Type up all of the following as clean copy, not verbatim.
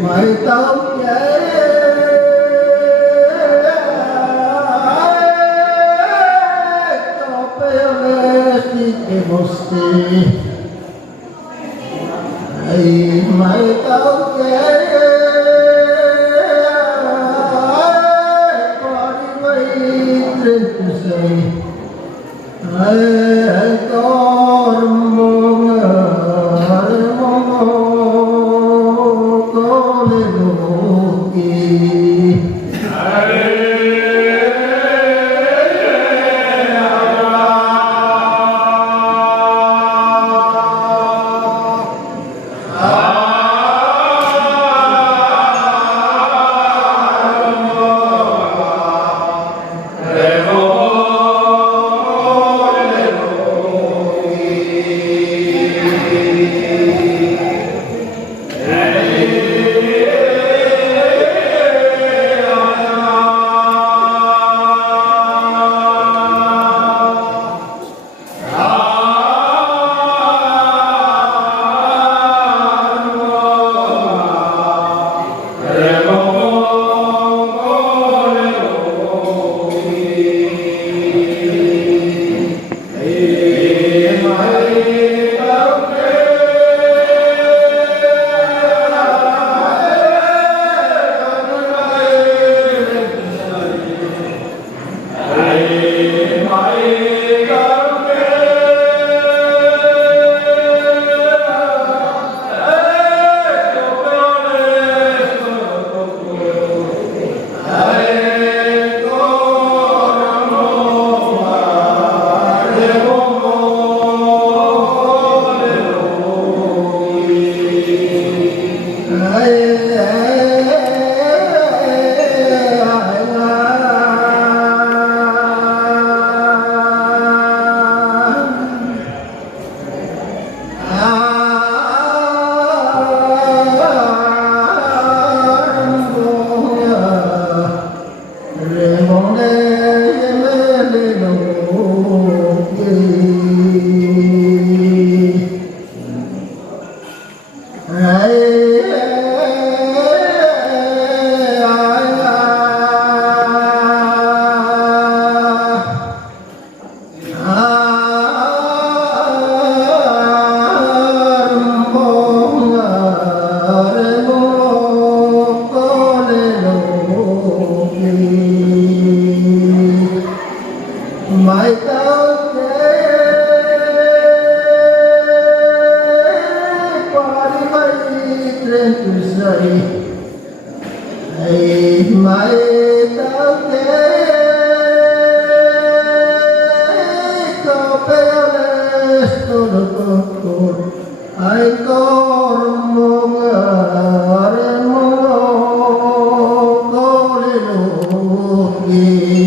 mãi tóc nhé che vostri ai mai tao che quali mai trento sei ai cormo armo come luci mãi tao nhé qua đi mây trên từ dậy mãi tao nhé có bé tôi được con ai có mong ở mong có lên luôn đi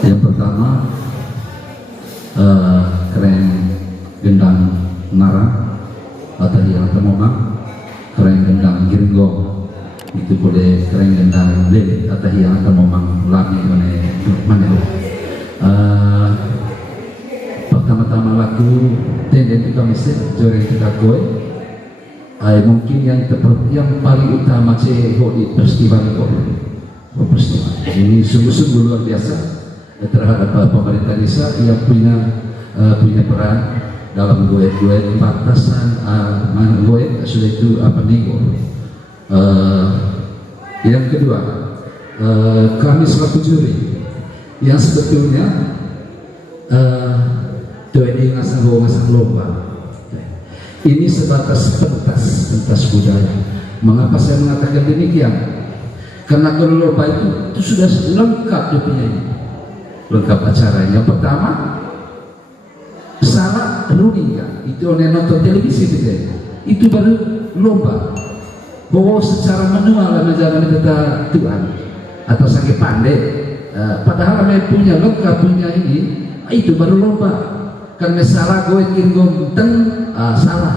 Yang pertama keren gendang nara atau yang temomang, keren gendang giringgong itu boleh keren gendang lel atau yang temomang lagi mana pertama-tama lagu tenden kita mesti joreng kita koi mungkin yang paling utama sih di festival ini sungguh-sungguh luar biasa terhadap pemerintah desa yang punya punya peran dalam duet-duet batasan duet sudah itu apa nih. Yang kedua, kami selaku juri yang sebetulnya duet ini ngasang lomba ini sebatas pentas budaya. Mengapa saya mengatakan demikian? Karena kalau lomba itu sudah lengkap dia punya ini. Lengkap acaranya. Yang pertama, salah running kan? Itu orang nonton televisi gitu. Itu baru lomba. Bahwa secara manual menjalankan kata Tuhan atau sakit pandai. Padahal kami punya lengkap punya ini. Itu baru lomba. Karena salah gue gonteng salah.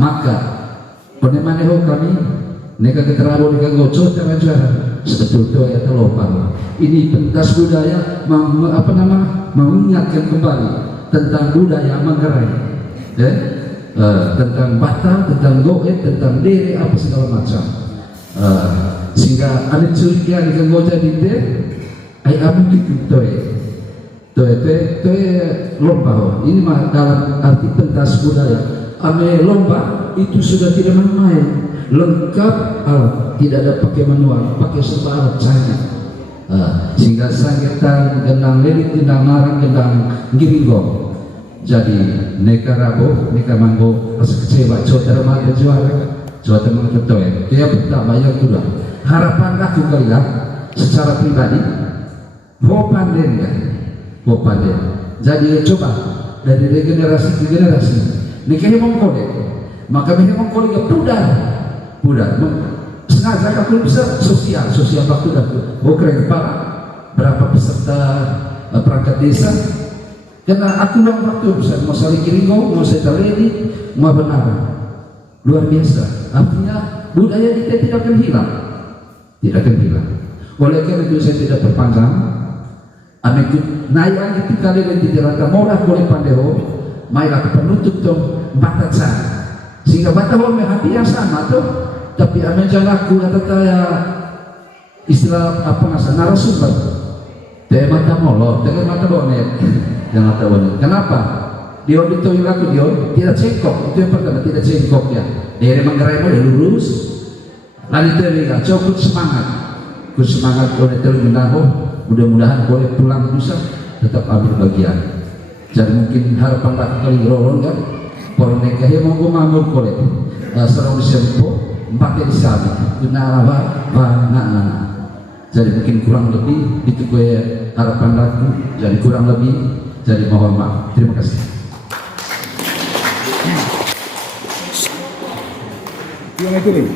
Maka konemane kami neka keterlaluan neka gocok dengan juara sebetulnya ya lomba. Ini pentas budaya mengingatkan kembali tentang budaya Manggarai, tentang Batak, tentang goet, tentang dere apa segala macam. Sehingga ada curiga dengan goja di dere, ay abu itu toe lomba. Ini mah dalam arti pentas budaya. Ame lomba itu sudah tidak main-main, lengkap alat, tidak ada pakai manual, pakai serba alat canggih. Sehingga sangetan, gendang lilit, gendang narang, gendang giringgo. Jadi neka rabo, neka manggo, rasa kecewa, Jawa Tengah juara, Jawa Tengah ketoy. Itu yang pertama. Yang kedua, harapan aku kalian secara pribadi, popanden ya, popanden. Jadi coba dari generasi ke generasi, neka hemong kode, maka hemong kode gak pudar. Sengaja aku bisa sosial waktu dah. Oh keren kepala, berapa peserta perangkat desa. Karena aku luang waktu bisa mau saling kiringo, mau setaledi, mau benar. Luar biasa. Artinya budaya kita tidak akan hilang. Oleh karena itu saya tidak berpanjang. Anak naik lagi kali nanti dirata murah boleh pandero, mainlah penutup tuh batasan. Sehingga batasan hati yang sama tuh. Tapi ame jalaku kata saya istilah apa nasa narasumber teh mata molor, teh mata bonet, jangan mata bonet. Kenapa? Dia auditorium aku dia tidak cengkok, itu yang pertama tidak cengkok ya. Dari Manggarai mulai lurus, lalu terlihat cukup semangat oleh terlihat mudah-mudahan boleh pulang bisa tetap ambil bagian. Jadi mungkin harapan tak kali rolong kan, kalau nekahnya mau gue mamur kolek, serang disempo. Pakai disabit, guna jadi mungkin kurang lebih itu gue harapan aku. Jadi kurang lebih, jadi mohon maaf. Terima kasih. Yang itu nih.